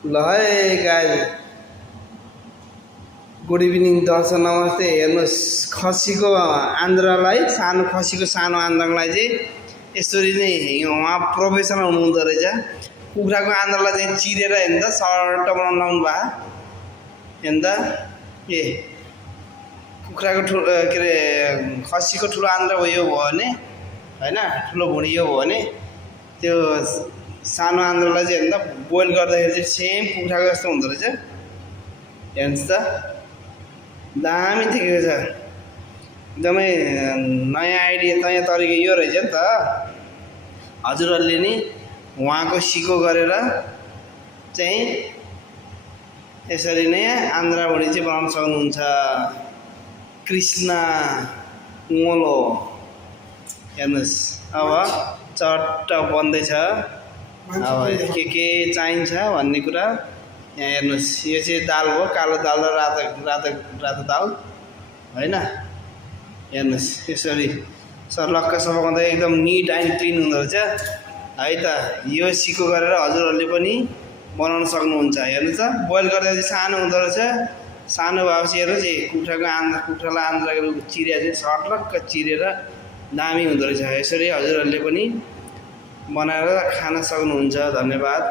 ल है guys good evening दर्शक नमस्ते। हेर्नुहोस् खसीको आन्द्रालाई सानो खसीको सानो आन्द्रालाई चाहिँ यसरी नै उहाँ प्रोफेसनल हुनुहुँदो रहेछ। कुखुराको आन्द्रालाई चाहिँ चिरेर हेर्नु त सर्ट बनाउनु लाउनु भयो। हेर्नु त ए कुखुराको ठुलो के अरे खसीको ठुलो आन्द्रा यो भयो भने होइन, ठुलो भुँडी यो भयो भने त्यो सानो आन्द्रालाई चाहिँ हेर्नु त बोइल गर्दाखेरि चाहिँ सेम कुखुराको जस्तो हुँदो रहेछ। हेर्नुहोस् त दामी देखेको छ। एकदमै नयाँ आइडिया नयाँ तरिका यो रहेछ नि त। हजुरहरूले नि उहाँको सिको गरेर चाहिँ यसरी नै आन्द्रा भुँडी चाहिँ बनाउन सक्नुहुन्छ। कृष्ण उँभो हेर्नुहोस् अब चट्ट बन्दैछ। अब के चाहिन्छ भन्ने कुरा यहाँ हेर्नुहोस्। यो चाहिँ दाल हो, कालो दाल र रातो दाल होइन। हेर्नुहोस् यसरी सर्लक्क सफा गर्दा एकदम निट एन्ड क्लिन हुँदो रहेछ है त। यो सिको गरेर हजुरहरूले पनि बनाउन सक्नुहुन्छ। हेर्नु त बोइल गर्दा चाहिँ सानो हुँदो रहेछ। सानो भएपछि हेर्नुहोस् कुखुरालाई आन्द्राको चिरेर चाहिँ सर्लक्क चिरेर दामी हुँदो रहेछ। यसरी हजुरहरूले पनि बनाएर खान सक्नुहुन्छ। धन्यवाद।